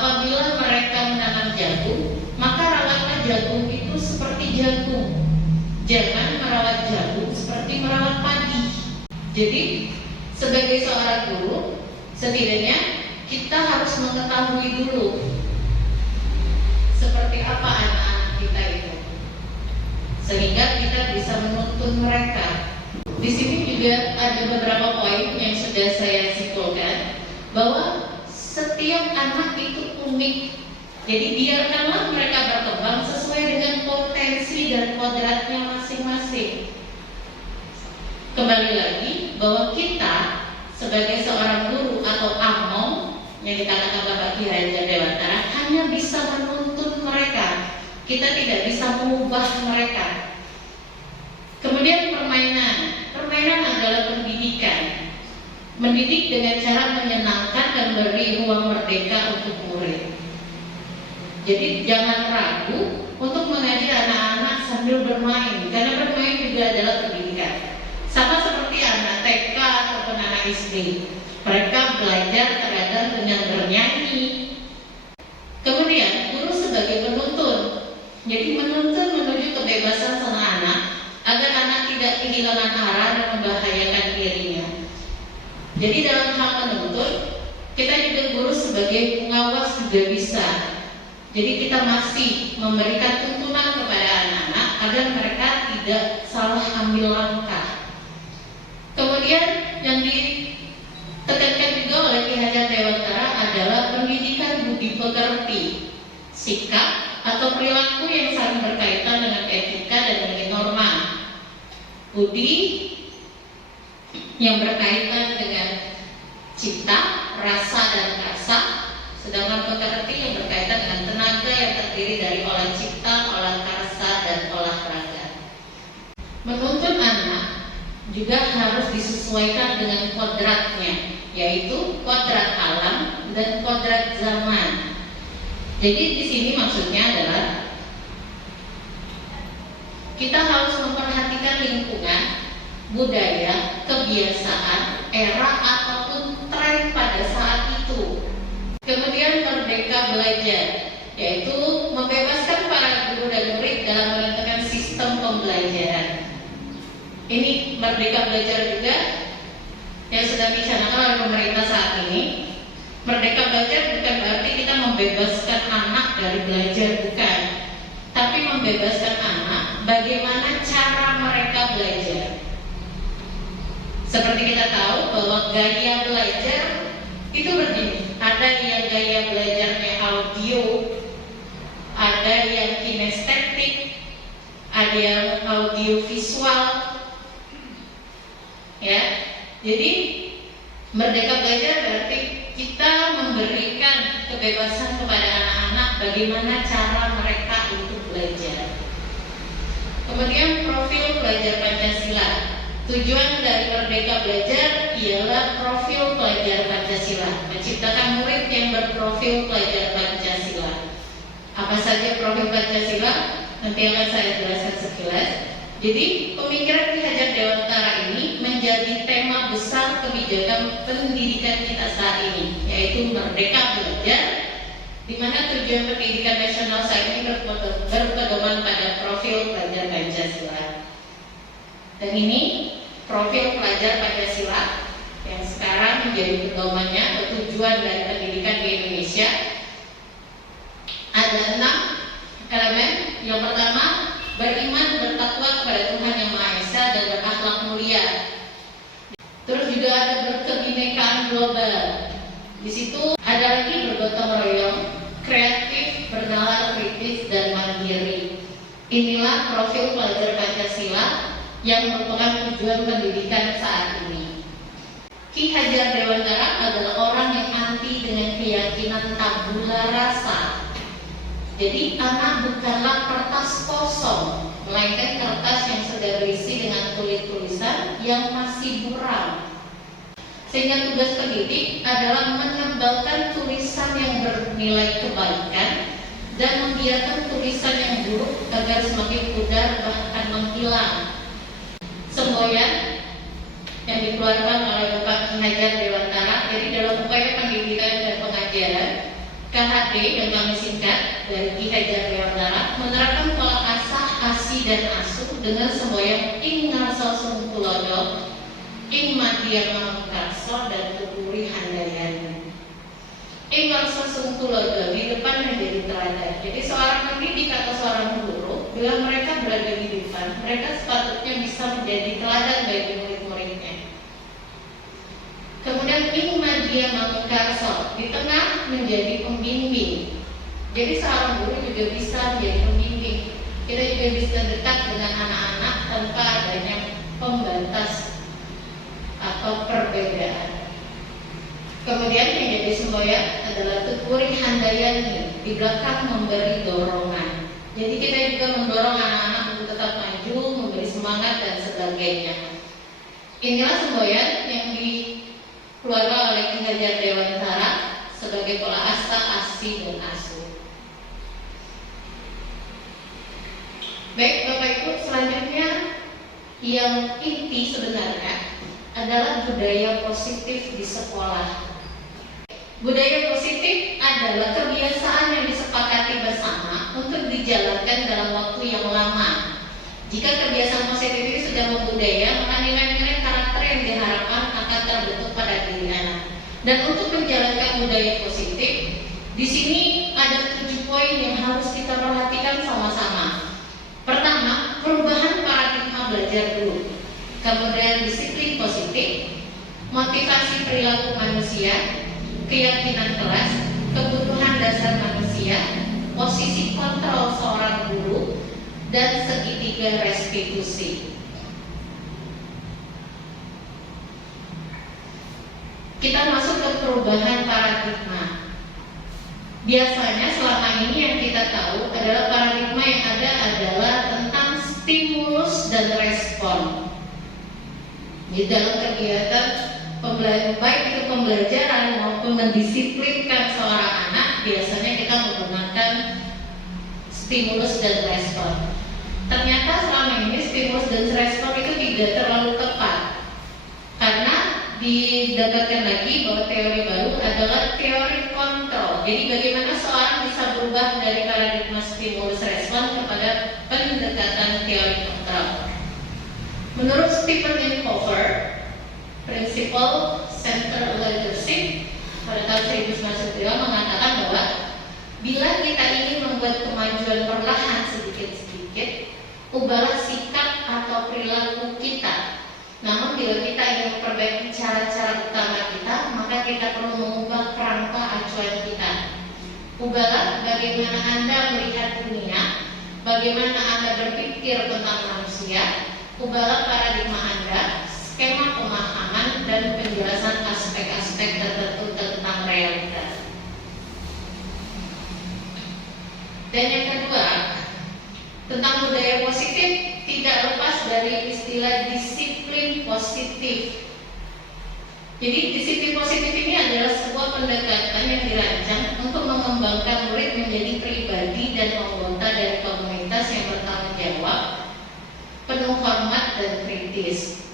apabila mereka menanam jagung, maka rawatlah jagung itu seperti jagung. Jangan merawat jagung seperti merawat padi. Jadi sebagai seorang guru, setidaknya kita harus mengetahui dulu seperti apa anak-anak kita itu, sehingga kita bisa menuntun mereka. Di sini juga ada beberapa poin yang sudah saya simpulkan, bahwa setiap anak itu unik. Jadi biarkanlah mereka berkembang sesuai dengan potensi dan kodratnya masing-masing. Kembali lagi bahwa kita sebagai seorang guru atau among yang dikatakan Bapak Ki Hajar Dewantara hanya bisa menuntun mereka. Kita tidak bisa mengubah mereka. Kemudian permainan adalah pendidikan. Mendidik dengan cara menyenangkan dan beri ruang merdeka untuk murid. Jadi jangan ragu untuk mengajar anak-anak sambil bermain, karena bermain juga adalah pendidikan. Sama seperti anak TK ataupun anak SD, mereka belajar terkadang dengan bernyanyi. Kemudian guru sebagai penuntun, jadi menuntun menuju kebebasan sang anak agar anak tidak kehilangan arah dan membahayakan dirinya. Jadi dalam hal menuntun, kita juga guru sebagai pengawas juga bisa. Jadi kita masih memberikan tuntunan kepada anak-anak agar mereka tidak salah ambil langkah. Kemudian yang ditekankan juga oleh Ki Hajar Dewantara adalah pendidikan budi pekerti, sikap atau perilaku yang saling berkaitan dengan etika dan nilai norma. Budi yang berkaitan dengan cipta, rasa dan rasa, sedangkan pekerti yang berkaitan dengan tenaga yang terdiri dari olah cipta, olah karsa dan olahraga. Menuntun anak juga harus disesuaikan dengan kodratnya, yaitu kodrat alam dan kodrat zaman. Jadi di sini maksudnya adalah kita harus memperhatikan lingkungan, budaya, kebiasaan, era ataupun tren pada saat itu. Kemudian merdeka belajar, yaitu membebaskan para guru dan murid dalam menentukan sistem pembelajaran. Ini merdeka belajar juga yang sedang dicanangkan oleh pemerintah saat ini. Merdeka belajar bukan berarti kita membebaskan anak dari belajar, bukan, tapi membebaskan anak bagaimana cara mereka belajar. Seperti kita tahu bahwa gaya belajar itu berjenis. Ada yang gaya belajarnya audio, ada yang kinestetik, ada yang audio visual. Ya, jadi merdeka belajar berarti kita memberikan kebebasan kepada anak-anak bagaimana cara mereka untuk belajar. Kemudian profil pelajar Pancasila. Tujuan dari merdeka belajar ialah profil pelajar Pancasila, menciptakan murid yang berprofil pelajar Pancasila. Apa saja profil Pancasila? Nanti akan saya jelaskan sekilas. Jadi pemikiran Ki Hajar Dewantara ini menjadi tema besar kebijakan pendidikan kita saat ini, yaitu merdeka belajar, di mana tujuan pendidikan nasional saat ini berpedoman pada profil pelajar Pancasila. Dan ini profil pelajar Pancasila yang sekarang menjadi pedomannya atau tujuan dari pendidikan di Indonesia. Ada 6 elemen. Yang pertama, beriman bertakwa kepada Tuhan Yang Maha Esa dan berakhlak mulia. Terus juga ada berkebinekaan global. Di situ ada lagi bergotong royong, kreatif, bernalar, kritis dan mandiri. Inilah profil pelajar Pancasila yang merupakan tujuan pendidikan saat ini. Ki Hajar Dewantara adalah orang yang anti dengan keyakinan tabula rasa. Jadi anak bukanlah kertas kosong, melainkan kertas yang sudah berisi dengan tulisan yang masih buram. Sehingga tugas pendidik adalah menebalkan tulisan yang bernilai kebaikan dan membiarkan tulisan yang buruk agar semakin pudar bahkan menghilang. Semboyan yang dikeluarkan oleh Bapak Ki Hajar Dewantara, jadi dalam upaya pendidikan dan pengajaran, KHD yang kami singkat dari Ki Hajar Dewantara menerapkan pola asah, asi, dan asuh dengan semboyan ing ngasal sungkulodo, ing madya mamkarso, dan tuturi handayani. Ing ngasal sungkulodo di depan menjadi teladan. Jadi seorang pendidik atau seorang guru, bila mereka berada di depan, mereka sepatutnya bisa menjadi teladan bagi murid-muridnya. Kemudian ing madya mamkarso, di tengah menjadi pembimbing. Jadi seorang guru juga bisa menjadi pembimbing. Kita juga bisa dekat dengan anak-anak tanpa adanya pembatas atau perbedaan. Kemudian yang jadi semboyan adalah tuturi handayani, di belakang memberi dorongan. Jadi kita juga mendorong anak-anak untuk tetap maju, memberi semangat dan sebagainya. Inilah semboyan yang dikeluarkan oleh Ki Hajar Dewantara sebagai pola asa, asi, dan asuh. Baik Bapak Ibu, selanjutnya yang inti sebenarnya adalah budaya positif di sekolah. Budaya positif adalah kebiasaan yang disepakati bersama untuk dijalankan dalam waktu yang lama. Jika kebiasaan positif ini sudah membudaya, maka nilai-nilai karakter yang diharapkan akan terbentuk pada diri anak. Dan untuk menjalankan budaya positif, di sini ada 7 poin yang harus kita perhatikan sama-sama. Pertama, perubahan paradigma belajar dulu. Kemudian disiplin positif, motivasi perilaku manusia, keyakinan kelas, kebutuhan dasar manusia, posisi kontrol seorang guru, dan segitiga restitusi. Kita masuk ke perubahan paradigma. Biasanya selama ini yang kita tahu adalah paradigma yang ada adalah tentang stimulus dan respon. Di dalam kegiatan pembelajaran, baik itu pembelajaran maupun mendisiplinkan seorang anak, biasanya kita menggunakan stimulus dan respon. Ternyata selama ini stimulus dan respon itu tidak terlalu tepat, karena didapatkan lagi bahwa teori baru adalah teori kontrol. Jadi bagaimana seorang bisa berubah dari paradigma stimulus respon kepada pendekatan teori kontrol. Menurut Stephen M. Covey, Principle Center Leadership pada tahun 1992 mengatakan bahwa bila kita ingin membuat kemajuan perlahan sedikit-sedikit, ubahlah sikap atau perilaku kita. Namun bila kita ingin memperbaiki cara-cara utama kita, maka kita perlu mengubah kerangka acuan kita. Ubahlah bagaimana Anda melihat dunia, bagaimana Anda berpikir tentang manusia. Ubahlah paradigma Anda, skema pemahaman dan penjelasan aspek-aspek tertentu tentang realitas. Dan yang kedua, tentang budaya positif tidak lepas dari istilah disiplin positif. Jadi disiplin positif ini adalah sebuah pendekatan yang dirancang untuk mengembangkan murid menjadi pribadi dan anggota dari komunitas yang bertanggung jawab, penuh hormat dan kritis.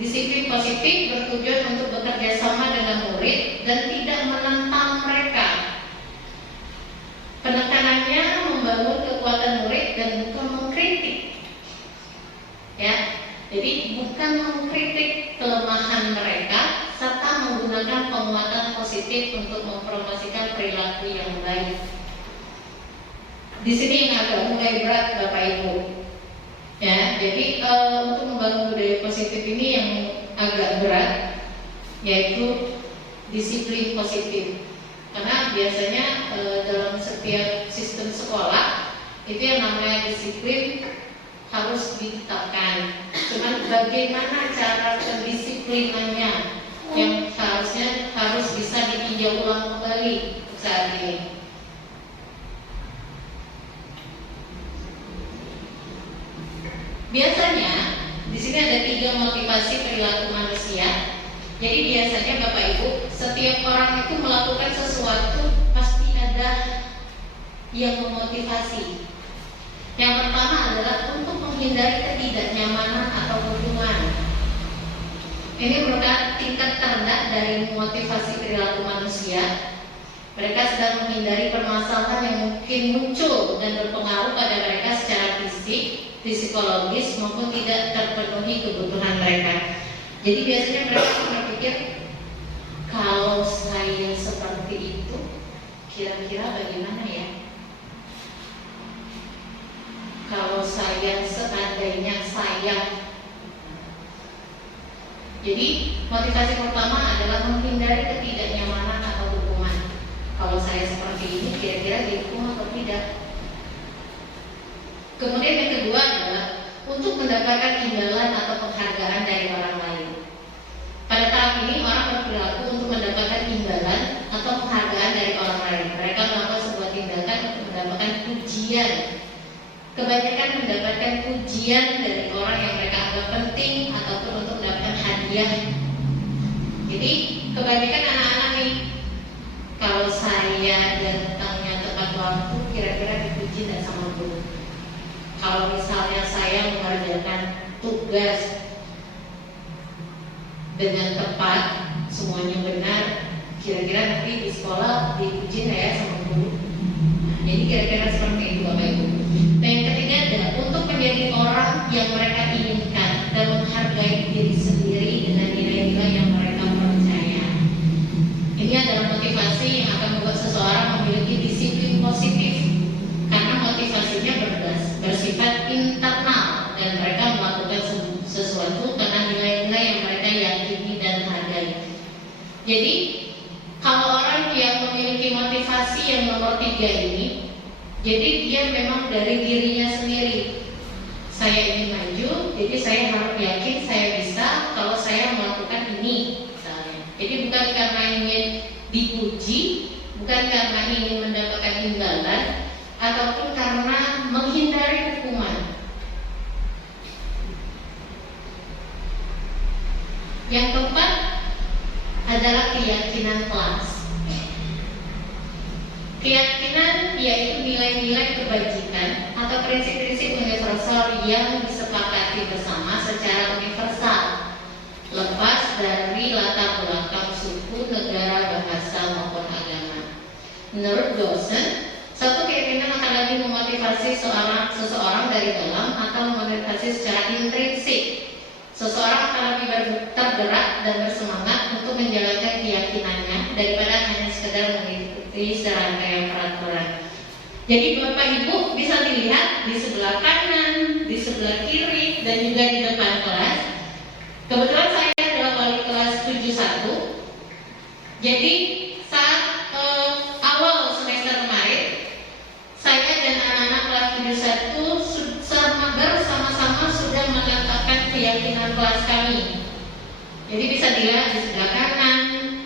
Disiplin positif bertujuan untuk bekerja sama dengan murid dan tidak menentang mereka. Penekanannya membangun kekuatan murid dan bukan mengkritik. Ya, jadi bukan mengkritik kelemahan mereka, serta menggunakan penguatan positif untuk mempromosikan perilaku yang baik. Di sini yang agak mulai berat Bapak Ibu. Ya, jadi untuk membangun budaya positif ini yang agak berat, yaitu disiplin positif. Karena biasanya dalam setiap sistem sekolah itu yang namanya disiplin harus ditetapkan. Cuman bagaimana cara pendisiplinannya yang seharusnya harus bisa ditinjau ulang kembali saat ini. Biasanya di sini ada 3 motivasi perilaku manusia. Jadi biasanya Bapak Ibu, setiap orang itu melakukan sesuatu pasti ada yang memotivasi. Yang pertama adalah untuk menghindari ketidaknyamanan atau hubungan. Ini merupakan tingkat terendah dari motivasi perilaku manusia. Mereka sedang menghindari permasalahan yang mungkin muncul dan berpengaruh pada mereka secara fisik, psikologis maupun tidak terpenuhi kebutuhan mereka. Jadi biasanya mereka berpikir, kalau saya seperti itu, kira-kira bagaimana ya? Kalau saya seandainya saya. Jadi motivasi pertama adalah menghindari ketidaknyamanan atau hukuman. Kalau saya seperti ini, kira-kira dihukum atau tidak? Kemudian yang kedua adalah untuk mendapatkan imbalan atau penghargaan dari orang lain. Pada tahap ini orang berperilaku untuk mendapatkan imbalan atau penghargaan dari orang lain. Mereka melakukan sebuah tindakan untuk mendapatkan pujian. Kebanyakan mendapatkan pujian dari orang yang mereka anggap penting ataupun untuk mendapatkan hadiah. Jadi kebanyakan anak-anak nih, kalau saya datangnya tepat waktu, kira-kira dipuji dan sama guru. Kalau misalnya saya mengerjakan tugas dengan tepat, semuanya benar, kira-kira nanti di sekolah dipuji nggak ya sama guru? Jadi kira-kira seperti itu Bapak Ibu. Dan yang ketiga adalah untuk menjadi orang yang mereka inginkan dan menghargai diri sendiri dengan nilai-nilai yang mereka percaya. Ini adalah motivasi yang akan membuat seseorang memiliki disiplin positif, karena motivasinya bersifat internal dan mereka melakukan sesuatu karena nilai-nilai yang mereka yakini dan hargai. Jadi kalau orang yang memiliki motivasi yang nomor 3 ini, jadi dia memang dari dirinya sendiri. Saya ingin maju, jadi saya harus yakin saya bisa kalau saya melakukan ini misalnya. Jadi bukan karena ingin dipuji, bukan karena ingin mendapatkan imbalan, ataupun karena menghindari hukuman. Yang keempat adalah keyakinan kelas. Keyakinan yaitu nilai-nilai kebajikan atau prinsip-prinsip universal yang disepakati bersama secara universal, lepas dari latar belakang suku, negara, bahasa maupun agama. Menurut Dawson, satu keyakinan akan lebih memotivasi seseorang dari dalam atau memotivasi secara intrinsik. Seseorang akan lebih tergerak dan bersemangat untuk menjalankan keyakinannya daripada hanya sekedar mengikuti serangkaian peraturan. Jadi Bapak Ibu bisa dilihat di sebelah kanan, di sebelah kiri, dan juga di depan kelas. Kebetulan saya adalah wali kelas 71. Jadi saat awal semester kemarin, saya dan anak-anak kelas 71 bersama-sama sudah menetapkan keyakinan kelas kami. Jadi bisa dilihat di sebelah kanan,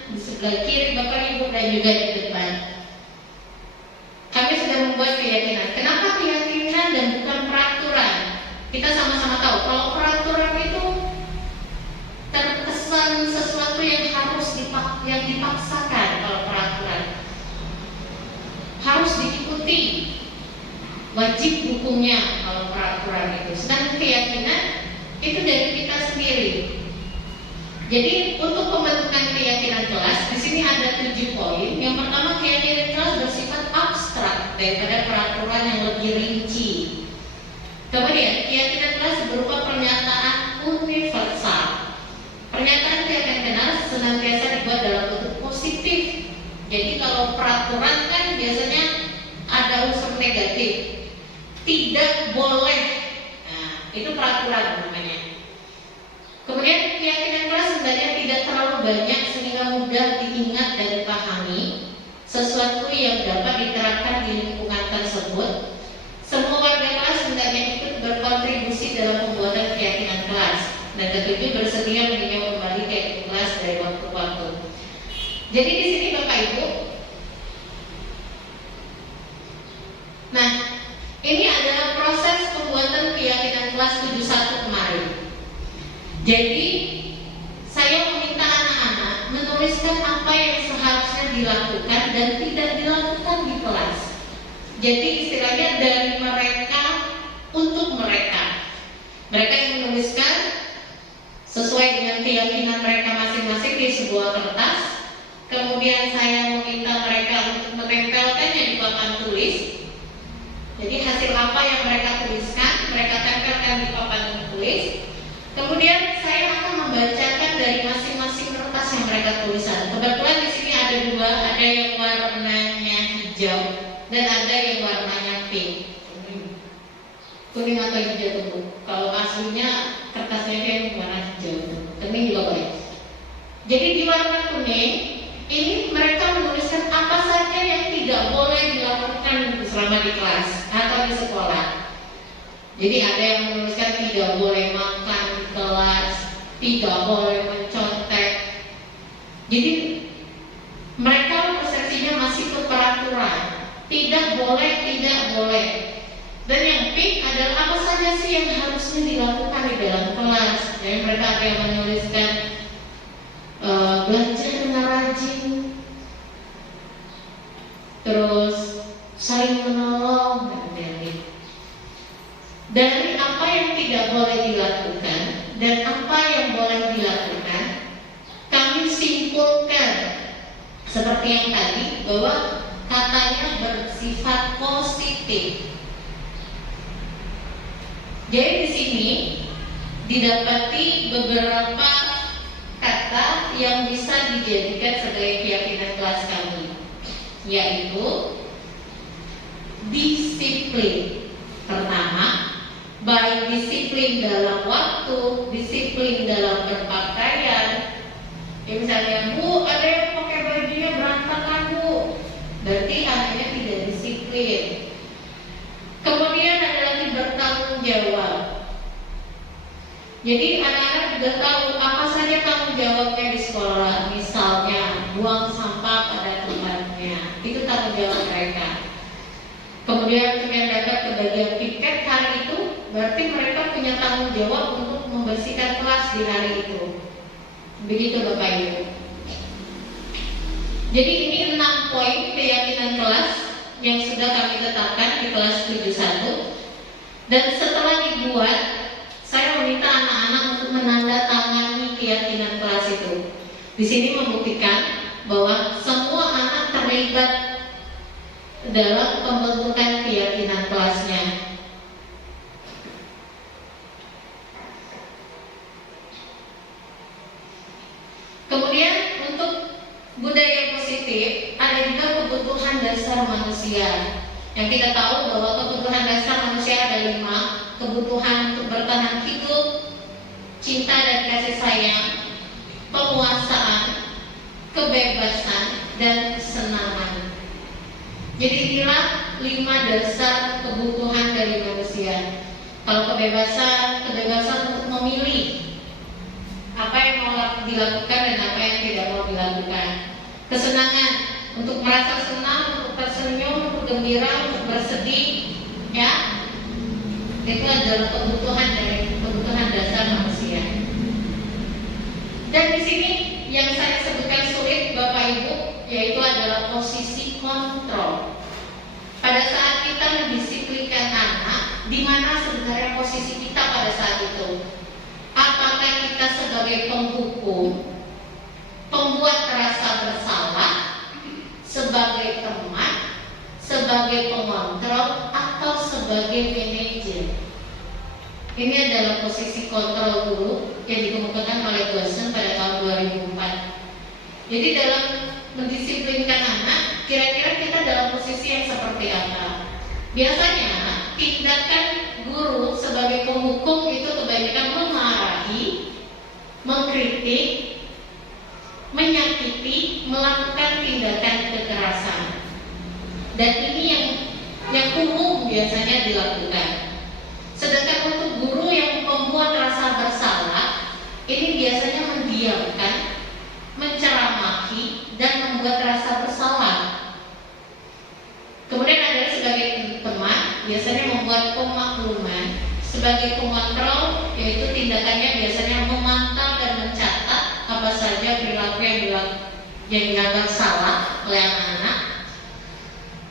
di sebelah kiri Bapak Ibu, dan juga di depan. Kami sudah membuat keyakinan. Kenapa keyakinan dan bukan peraturan? Kita sama-sama tahu kalau peraturan itu terkesan sesuatu yang harus dipaksakan. Kalau peraturan harus diikuti, wajib hukumnya kalau peraturan itu. Sedangkan keyakinan itu dari kita sendiri. Jadi untuk pembentukan keyakinan kelas di sini ada 7 poin. Yang pertama, keyakinan kelas bersifat abstrak daripada peraturan yang lebih rinci. Kemudian keyakinan kelas berupa pernyataan universal. Pernyataan keyakinan kelas senantiasa dibuat dalam bentuk positif. Jadi kalau peraturan kan biasanya ada unsur negatif. Tidak boleh. Nah, itu peraturan namanya. Kemudian keyakinan kelas sebenarnya tidak terlalu banyak sehingga mudah diingat dan dipahami. Sesuatu yang dapat diterapkan di lingkungan tersebut. Semua warga kelas hendaknya ikut berkontribusi dalam pembuatan keyakinan kelas. Dan ketujuh, bersedia meninjau kembali keyakinan kelas dari waktu ke waktu. Jadi di sini Bapak Ibu, nah ini adalah proses pembuatan keyakinan kelas 71 kemarin. Jadi saya meminta anak-anak menuliskan apa yang seharusnya dilakukan dan tidak dilakukan di kelas. Jadi istilahnya dari mereka untuk mereka. Mereka yang menuliskan sesuai dengan keyakinan mereka masing-masing di sebuah kertas. Kemudian saya meminta mereka tulis. Jadi hasil apa yang mereka tuliskan, mereka tempelkan di papan tulis. Kemudian saya akan membacakan dari masing-masing kertas yang mereka tulisan. Kebetulan di sini ada dua, ada yang warnanya hijau dan ada yang warnanya pink. Kuning atau hijau tuh. Kalau aslinya kertasnya kayak warna hijau, kuning juga boleh. Jadi di warna kuning ini mereka menuliskan apa saja yang tidak boleh dilakukan selama di kelas atau di sekolah. Jadi ada yang menuliskan tidak boleh makan di kelas, tidak boleh mencontek. Jadi mereka persepsinya masih ke peraturan, tidak boleh, tidak boleh. Dan yang pink adalah apa saja sih yang harusnya dilakukan di dalam kelas. Jadi mereka ada yang menuliskan belajar dengan rajin, terus saling menolong, dari apa yang tidak boleh dilakukan dan apa yang boleh dilakukan, kami simpulkan seperti yang tadi bahwa katanya bersifat positif. Jadi di sini didapati beberapa kata yang bisa dijadikan sebagai keyakinan kelas kami, yaitu disiplin. Pertama, baik disiplin dalam waktu, disiplin dalam berpakaian. Ya misalnya, Bu, ada yang pakai bajunya berantakan, Bu, berarti anaknya tidak disiplin. Kemudian ada lagi bertanggung jawab. Jadi anak-anak juga tahu apa saja tanggung jawabnya di sekolah. Misalnya buang sampah pada tempatnya, itu tanggung jawab mereka. Kemudian yang dapat kebagian piket hari itu, berarti mereka punya tanggung jawab untuk membersihkan kelas di hari itu. Begitu Bapak Ibu. Jadi ini 6 poin keyakinan kelas yang sudah kami tetapkan di kelas 71. Dan setelah dibuat, saya meminta anak-anak untuk menandatangani keyakinan kelas itu. Di sini membuktikan bahwa semua anak terlibat dalam pembentukan keyakinan kelasnya. Kemudian untuk budaya positif ada juga kebutuhan dasar manusia. Yang kita tahu bahwa kebutuhan dasar manusia ada 5. Kebutuhan untuk bertahan hidup, cinta dan kasih sayang, penguasaan, kebebasan, dan kesenangan. Jadi inilah 5 dasar kebutuhan dari manusia. Kalau kebebasan untuk memilih apa yang mau dilakukan dan apa yang tidak mau dilakukan. Kesenangan, untuk merasa senang, untuk tersenyum, untuk gembira, untuk bersedih, ya. Itu adalah kebutuhan dasar manusia. Dan di sini yang saya sebutkan sulit Bapak Ibu, yaitu adalah posisi kontrol. Pada saat kita mendisiplinkan anak, di mana sebenarnya posisi kita pada saat itu? Apakah kita sebagai penghukum, pembuat rasa bersalah, sebagai teman, sebagai pengontrol, atau sebagai manajer? Ini adalah posisi kontrol dulu yang dikemukakan oleh Gossen pada tahun 2004. Jadi dalam mendisiplinkan anak, kira-kira kita dalam posisi yang seperti apa? Biasanya tindakan guru sebagai penghukum itu kebanyakan memarahi, mengkritik, menyakiti, melakukan tindakan kekerasan. Dan ini yang umum biasanya dilakukan. Sedangkan untuk guru yang membuat rasa bersalah, ini biasanya mendiamkan, menceramahi, dan membuat rasa bersalah. Kemudian ada sebagai teman, biasanya membuat pemakluman. Sebagai pengontrol, yaitu tindakannya biasanya memantau dan mencatat apa saja perilaku yang dianggap salah oleh anak-anak.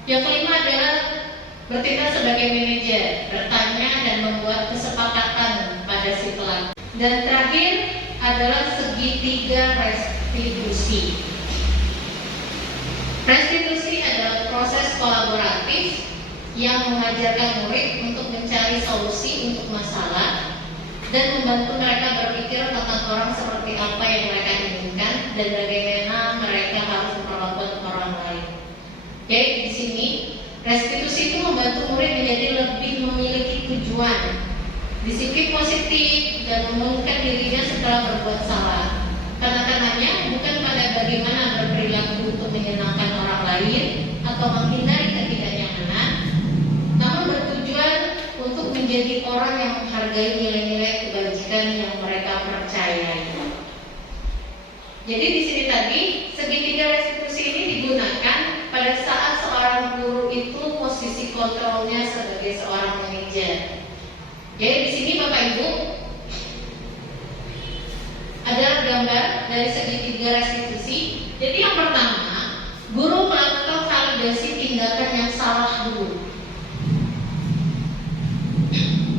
Yang kelima adalah bertindak sebagai manajer, bertanya dan membuat kesepakatan pada si pelaku. Dan terakhir adalah segitiga restitusi. Restitusi adalah proses kolaboratif yang mengajarkan murid untuk mencari solusi untuk masalah dan membantu mereka berpikir tentang orang seperti apa yang mereka inginkan dan bagaimana mereka harus memperlakukan orang lain. Jadi di sini restitusi itu membantu murid menjadi lebih memiliki tujuan, disiplin positif, dan memulihkan dirinya setelah berbuat salah. Kanak-kanaknya bukan pada bagaimana berperilaku untuk menyenangkan orang lain atau menghindari ketidaknyamanan, namun bertujuan untuk menjadi orang yang menghargai nilai-nilai kebajikan yang mereka percayai. Jadi di sini tadi segitiga restitusi ini digunakan pada saat seorang guru itu posisi kontrolnya sebagai seorang manajer. Jadi di sini Bapak Ibu ada gambar dari segitiga restitusi. Jadi yang pertama, guru melakukan validasi tindakan yang salah dulu.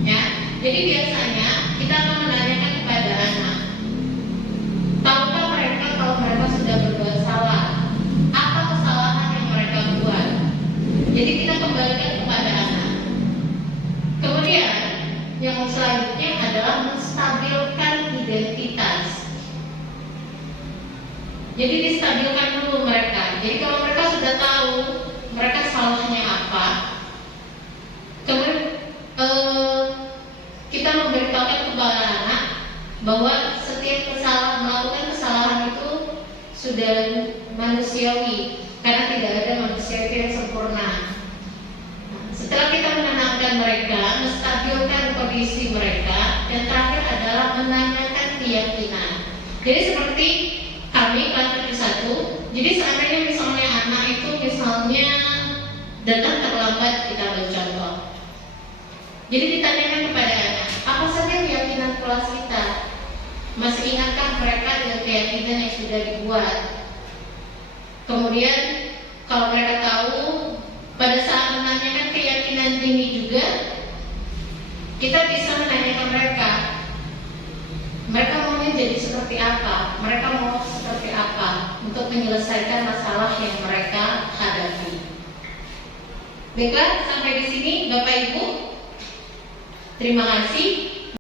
Ya, jadi biasanya kita akan menanyakan kepada anak, tahukah mereka kalau mereka sudah berbuat salah? Apa kesalahan yang mereka buat? Jadi kita kembalikan kepada anak. Kemudian yang selanjutnya adalah menstabilkan identitas. Jadi distabilkan dulu mereka. Jadi kalau mereka sudah tahu mereka salahnya apa, kemudian kita memberitahukan kepada anak bahwa setiap melakukan kesalahan itu sudah manusiawi, karena tidak ada manusia yang sempurna. Setelah kita menenangkan mereka, menstabilkan kondisi mereka, dan terakhir adalah menanyakan keyakinan. Jadi seperti kami kelas 1, jadi seandainya misalnya anak itu misalnya datang terlambat, kita ambil contoh. Jadi ditanyakan kepada anak, apa saja keyakinan kelas kita? Masih ingatkah mereka dengan keyakinan yang sudah dibuat? Kemudian kalau mereka tahu, pada saat menanyakan keyakinan ini juga kita bisa menanyakan mereka maunya jadi seperti apa, mereka mau seperti apa untuk menyelesaikan masalah yang mereka hadapi. Baiklah, sampai di sini Bapak Ibu. Terima kasih.